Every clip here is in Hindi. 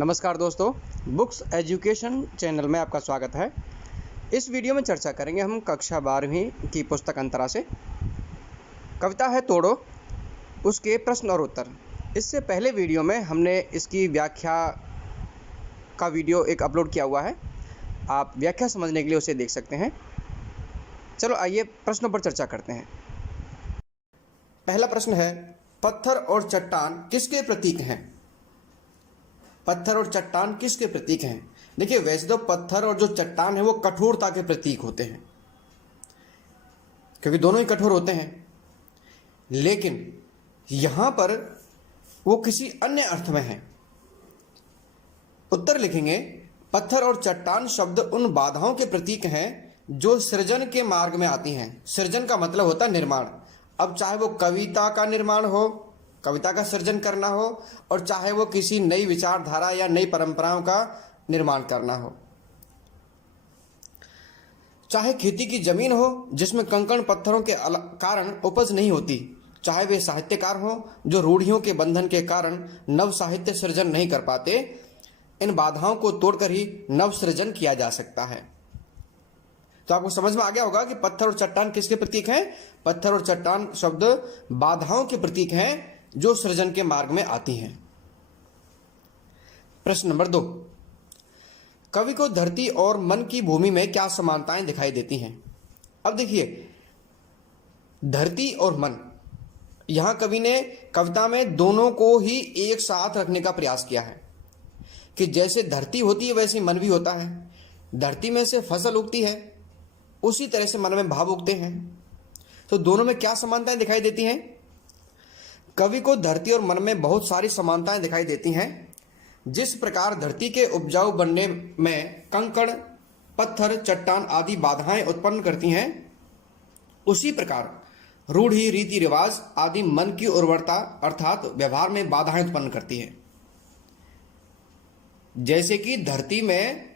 नमस्कार दोस्तों, बुक्स एजुकेशन चैनल में आपका स्वागत है। इस वीडियो में चर्चा करेंगे हम कक्षा 12वीं की पुस्तक अंतरा से। कविता है तोड़ो, उसके प्रश्न और उत्तर। इससे पहले वीडियो में हमने इसकी व्याख्या का वीडियो एक अपलोड किया हुआ है, आप व्याख्या समझने के लिए उसे देख सकते हैं। चलो आइए प्रश्नों पर चर्चा करते हैं। पहला प्रश्न है, पत्थर और चट्टान किसके प्रतीक हैं? पत्थर और चट्टान किसके प्रतीक हैं? देखिए, वैसे तो पत्थर और जो चट्टान है वो कठोरता के प्रतीक होते हैं, क्योंकि दोनों ही कठोर होते हैं, लेकिन यहां पर वो किसी अन्य अर्थ में है। उत्तर लिखेंगे, पत्थर और चट्टान शब्द उन बाधाओं के प्रतीक हैं जो सृजन के मार्ग में आती हैं। सृजन का मतलब होता है निर्माण। अब चाहे वो कविता का निर्माण हो, कविता का सृजन करना हो, और चाहे वो किसी नई विचारधारा या नई परंपराओं का निर्माण करना हो, चाहे खेती की जमीन हो जिसमें कंकड़ पत्थरों के कारण उपज नहीं होती, चाहे वे साहित्यकार हो जो रूढ़ियों के बंधन के कारण नव साहित्य सृजन नहीं कर पाते, इन बाधाओं को तोड़कर ही नव सृजन किया जा सकता है। तो आपको समझ में आ गया होगा कि पत्थर और चट्टान किसके प्रतीक हैं? पत्थर और चट्टान शब्द बाधाओं के प्रतीक हैं जो सृजन के मार्ग में आती हैं। प्रश्न नंबर 2, कवि को धरती और मन की भूमि में क्या समानताएं दिखाई देती हैं? अब देखिए, धरती और मन, यहां कवि ने कविता में दोनों को ही एक साथ रखने का प्रयास किया है कि जैसे धरती होती है वैसे मन भी होता है। धरती में से फसल उगती है, उसी तरह से मन में भाव उगते हैं। तो दोनों में क्या समानताएं दिखाई देती हैं? कवि को धरती और मन में बहुत सारी समानताएं दिखाई देती हैं। जिस प्रकार धरती के उपजाऊ बनने में कंकड़, पत्थर, चट्टान आदि बाधाएं उत्पन्न करती हैं, उसी प्रकार रूढ़ी, रीति रिवाज आदि मन की उर्वरता अर्थात व्यवहार में बाधाएं उत्पन्न करती है। जैसे कि धरती में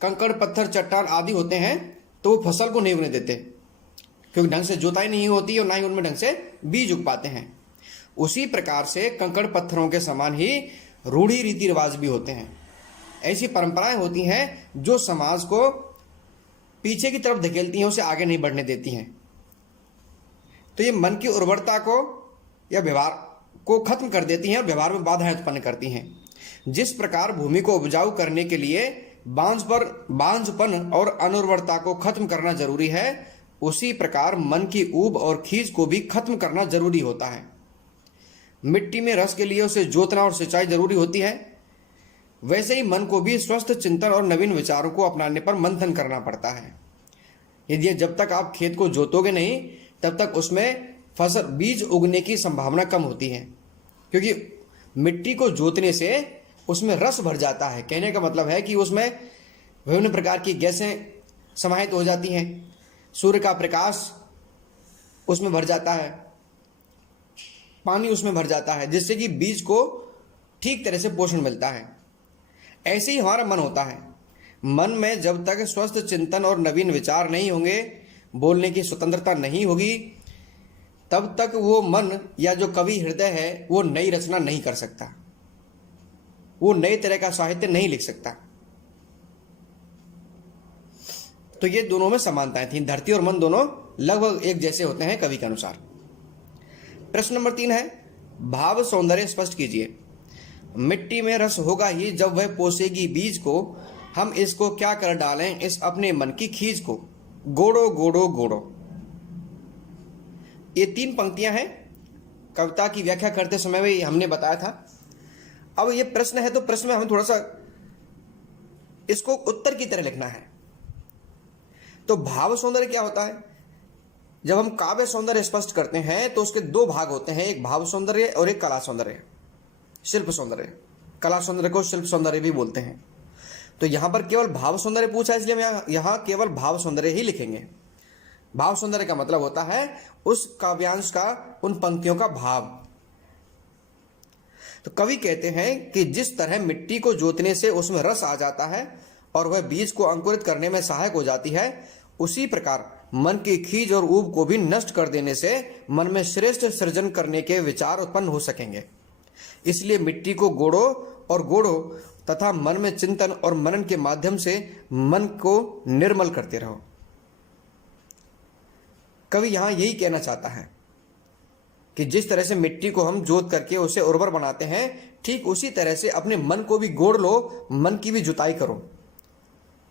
कंकड़, पत्थर, चट्टान आदि होते हैं तो वो फसल को नहीं उगने देते, क्योंकि ढंग से जोताई नहीं होती और ना ही उनमें ढंग से बीज उग पाते हैं। उसी प्रकार से कंकड़ पत्थरों के समान ही रूढ़ी, रीति रिवाज भी होते हैं। ऐसी परंपराएं होती हैं जो समाज को पीछे की तरफ धकेलती हैं, उसे आगे नहीं बढ़ने देती हैं। तो ये मन की उर्वरता को या व्यवहार को खत्म कर देती हैं और व्यवहार में बाधाएं उत्पन्न करती हैं। जिस प्रकार भूमि को उपजाऊ करने के लिए बांझपन और अनुर्वरता को खत्म करना जरूरी है, उसी प्रकार मन की ऊब और खींच को भी खत्म करना जरूरी होता है। मिट्टी में रस के लिए उसे जोतना और सिंचाई जरूरी होती है, वैसे ही मन को भी स्वस्थ चिंतन और नवीन विचारों को अपनाने पर मंथन करना पड़ता है। यदि जब तक आप खेत को जोतोगे नहीं, तब तक उसमें फसल, बीज उगने की संभावना कम होती है, क्योंकि मिट्टी को जोतने से उसमें रस भर जाता है। कहने का मतलब है कि उसमें विभिन्न प्रकार की गैसें समाहित हो जाती हैं, सूर्य का प्रकाश उसमें भर जाता है, पानी उसमें भर जाता है, जिससे कि बीज को ठीक तरह से पोषण मिलता है। ऐसे ही हमारा मन होता है। मन में जब तक स्वस्थ चिंतन और नवीन विचार नहीं होंगे, बोलने की स्वतंत्रता नहीं होगी, तब तक वो मन या जो कवि हृदय है वो नई रचना नहीं कर सकता, वो नए तरह का साहित्य नहीं लिख सकता। तो ये दोनों में समानताएं थी। धरती और मन दोनों लगभग एक जैसे होते हैं कवि के अनुसार। प्रश्न नंबर 3 है, भाव सौंदर्य स्पष्ट कीजिए। मिट्टी में रस होगा ही जब वह पोसेगी बीज को, हम इसको क्या कर डालें इस अपने मन की खींच को, गोड़ो गोड़ो गोड़ो। ये 3 पंक्तियां हैं, कविता की व्याख्या करते समय भी हमने बताया था। अब ये प्रश्न है, तो प्रश्न में हमें थोड़ा सा इसको उत्तर की तरह लिखना है। तो भाव सौंदर्य क्या होता है? जब हम काव्य सौंदर्य स्पष्ट करते हैं तो उसके 2 भाग होते हैं, एक भाव सौंदर्य और एक कला सौंदर्य, शिल्प सौंदर्य। कला सौंदर्य को शिल्प सौंदर्य भी बोलते हैं। तो यहां पर केवल भाव सौंदर्य पूछा है, इसलिए हम यहां केवल भाव सौंदर्य ही लिखेंगे। भाव सौंदर्य का मतलब होता है उस काव्यांश का, उन पंक्तियों का भाव। तो कवि कहते हैं कि जिस तरह मिट्टी को जोतने से उसमें रस आ जाता है और वह बीज को अंकुरित करने में सहायक हो जाती है, उसी प्रकार मन की खींच और ऊब को भी नष्ट कर देने से मन में श्रेष्ठ सृजन करने के विचार उत्पन्न हो सकेंगे। इसलिए मिट्टी को गोड़ो और गोड़ो तथा मन में चिंतन और मनन के माध्यम से मन को निर्मल करते रहो। कवि यहां यही कहना चाहता है कि जिस तरह से मिट्टी को हम जोत करके उसे उर्वर बनाते हैं, ठीक उसी तरह से अपने मन को भी गोड़ लो, मन की भी जुताई करो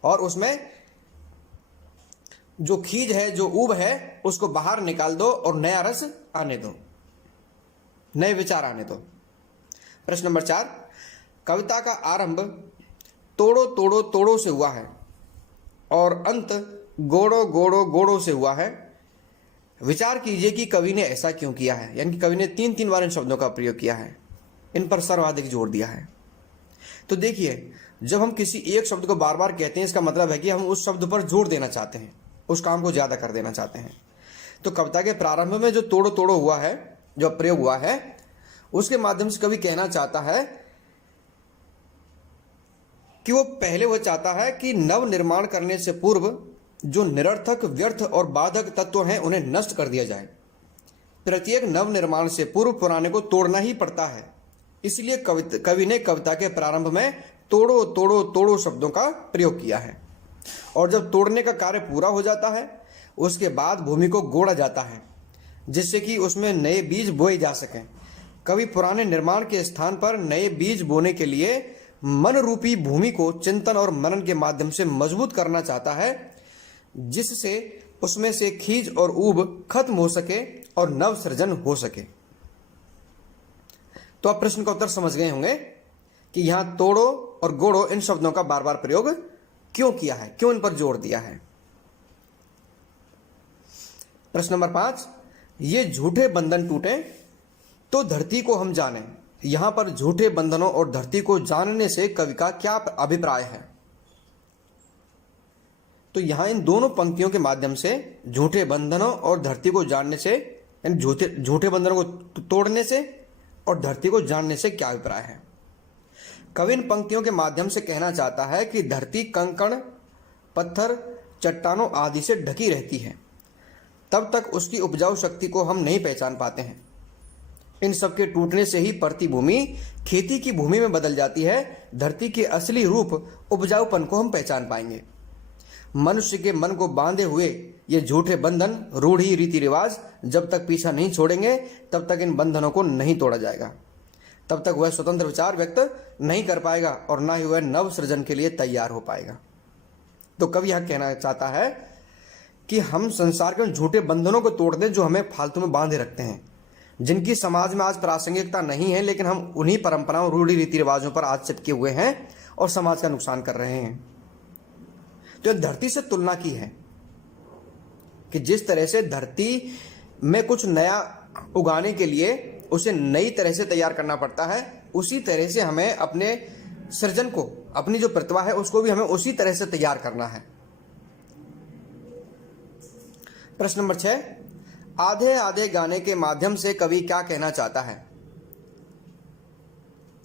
और उसमें जो खीज है, जो ऊब है, उसको बाहर निकाल दो और नया रस आने दो, नए विचार आने दो। प्रश्न नंबर 4, कविता का आरंभ तोड़ो तोड़ो तोड़ो से हुआ है और अंत गोड़ो गोड़ो गोड़ो से हुआ है। विचार कीजिए कि कवि ने ऐसा क्यों किया है, यानी कि कवि ने 3 बार इन शब्दों का प्रयोग किया है, इन पर सर्वाधिक जोर दिया है। तो देखिए, जब हम किसी एक शब्द को बार बार कहते हैं, इसका मतलब है कि हम उस शब्द पर जोर देना चाहते हैं, उस काम को ज्यादा कर देना चाहते हैं। तो कविता के प्रारंभ में जो तोड़ो तोड़ो हुआ है, जो प्रयोग हुआ है, उसके माध्यम से कवि कहना चाहता है कि वो चाहता है कि नव निर्माण करने से पूर्व जो निरर्थक, व्यर्थ और बाधक तत्व हैं उन्हें नष्ट कर दिया जाए। प्रत्येक नव निर्माण से पूर्व पुराने को तोड़ना ही पड़ता है। इसलिए कवि ने कविता के प्रारंभ में तोड़ो तोड़ो तोड़ो शब्दों का प्रयोग किया है। और जब तोड़ने का कार्य पूरा हो जाता है, उसके बाद भूमि को गोड़ा जाता है जिससे कि उसमें नए बीज बोए जा सकें। कवि पुराने निर्माण के स्थान पर नए बीज बोने के लिए मन रूपी भूमि को चिंतन और मनन के माध्यम से मजबूत करना चाहता है, जिससे उसमें से खीज और ऊब खत्म हो सके और नव सृजन हो सके। तो आप प्रश्न का उत्तर समझ गए होंगे कि यहां तोड़ो और गोड़ो इन शब्दों का बार बार प्रयोग क्यों किया है, क्यों इन पर जोर दिया है। प्रश्न नंबर 5, ये झूठे बंधन टूटे तो धरती को हम जाने। यहां पर झूठे बंधनों और धरती को जानने से कवि का क्या अभिप्राय है। तो यहां इन दोनों पंक्तियों के माध्यम से झूठे बंधनों और धरती को जानने से, यानी झूठे बंधनों को तोड़ने से और धरती को जानने से क्या अभिप्राय है। कवि इन पंक्तियों के माध्यम से कहना चाहता है कि धरती कंकड़, पत्थर, चट्टानों आदि से ढकी रहती है, तब तक उसकी उपजाऊ शक्ति को हम नहीं पहचान पाते हैं। इन सब के टूटने से ही पड़ती भूमि खेती की भूमि में बदल जाती है। धरती के असली रूप, उपजाऊपन को हम पहचान पाएंगे। मनुष्य के मन को बांधे हुए ये झूठे बंधन, रूढ़ी, रीति रिवाज जब तक पीछा नहीं छोड़ेंगे, तब तक इन बंधनों को नहीं तोड़ा जाएगा। तब तक वह स्वतंत्र विचार व्यक्त नहीं कर पाएगा और ना ही वह नव सृजन के लिए तैयार हो पाएगा। तो कवि यह कहना चाहता है कि हम संसार के झूठे बंधनों को तोड़ दें जो हमें फालतू में बांधे रखते हैं, जिनकी समाज में आज प्रासंगिकता नहीं है, लेकिन हम उन्हीं परंपराओं, रूढ़ी, रीति रिवाजों पर आज चिपके हुए हैं और समाज का नुकसान कर रहे हैं। तो धरती से तुलना की है कि जिस तरह से धरती में कुछ नया उगाने के लिए उसे नई तरह से तैयार करना पड़ता है, उसी तरह से हमें अपने सृजन को, अपनी जो प्रतिभा है उसको भी हमें उसी तरह से तैयार करना है। प्रश्न नंबर 6, आधे आधे गाने के माध्यम से कवि क्या कहना चाहता है।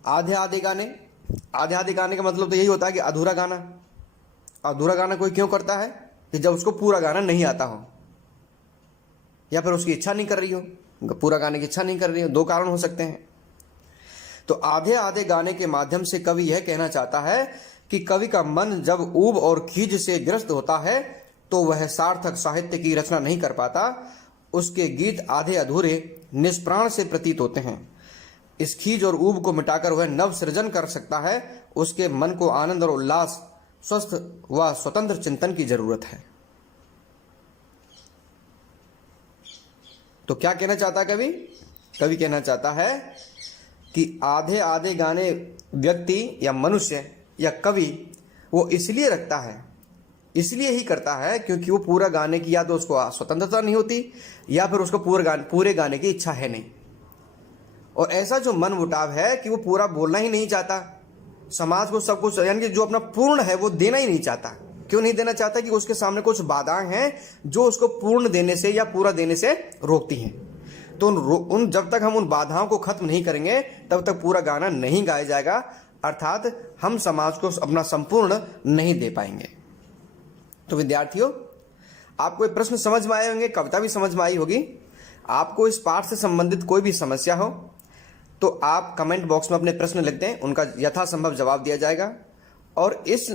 आधे आधे गाने का मतलब तो यही होता है कि अधूरा गाना। अधूरा गाना कोई क्यों करता है कि जब उसको पूरा गाना नहीं आता हो या फिर उसकी इच्छा नहीं कर रही हो, पूरा गाने की इच्छा नहीं कर रही हो। 2 कारण हो सकते हैं। तो आधे आधे गाने के माध्यम से कवि यह कहना चाहता है कि कवि का मन जब ऊब और खीज से ग्रस्त होता है तो वह सार्थक साहित्य की रचना नहीं कर पाता। उसके गीत आधे अधूरे, निष्प्राण से प्रतीत होते हैं। इस खीज और ऊब को मिटाकर वह नव सृजन कर सकता है। उसके मन को आनंद और उल्लास, स्वस्थ व स्वतंत्र चिंतन की जरूरत है। तो क्या कहना चाहता है कवि? कवि कहना चाहता है कि आधे आधे गाने व्यक्ति या मनुष्य या कवि वो इसलिए रखता है, इसलिए ही करता है क्योंकि वो पूरा गाने की या तो उसको स्वतंत्रता नहीं होती या फिर उसको पूरे गाने की इच्छा है नहीं। और ऐसा जो मन मुटाव है कि वो पूरा बोलना ही नहीं चाहता, समाज को सब कुछ, यानी कि जो अपना पूर्ण है वो देना ही नहीं चाहता। क्यों नहीं देना चाहता? कि उसके सामने कुछ बाधाएं हैं जो उसको पूर्ण देने से या पूरा देने से रोकती हैं। तो उन जब तक हम उन बाधाओं को खत्म नहीं करेंगे तब तक पूरा गाना नहीं गाया जाएगा, अर्थात हम समाज को अपना संपूर्ण नहीं दे पाएंगे। तो विद्यार्थियों, आपको ये प्रश्न समझ में आए होंगे, कविता भी समझ में आई होगी। आपको इस पाठ से संबंधित कोई भी समस्या हो तो आप कमेंट बॉक्स में अपने प्रश्न लिख दें, उनका यथासंभव जवाब दिया जाएगा। और इस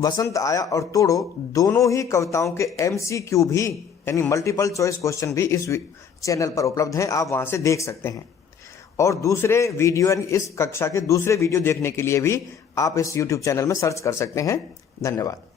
वसंत आया और तोड़ो दोनों ही कविताओं के MCQ भी यानी मल्टीपल चॉइस क्वेश्चन भी इस चैनल पर उपलब्ध हैं, आप वहां से देख सकते हैं। और दूसरे वीडियो यानी इस कक्षा के दूसरे वीडियो देखने के लिए भी आप इस YouTube चैनल में सर्च कर सकते हैं। धन्यवाद।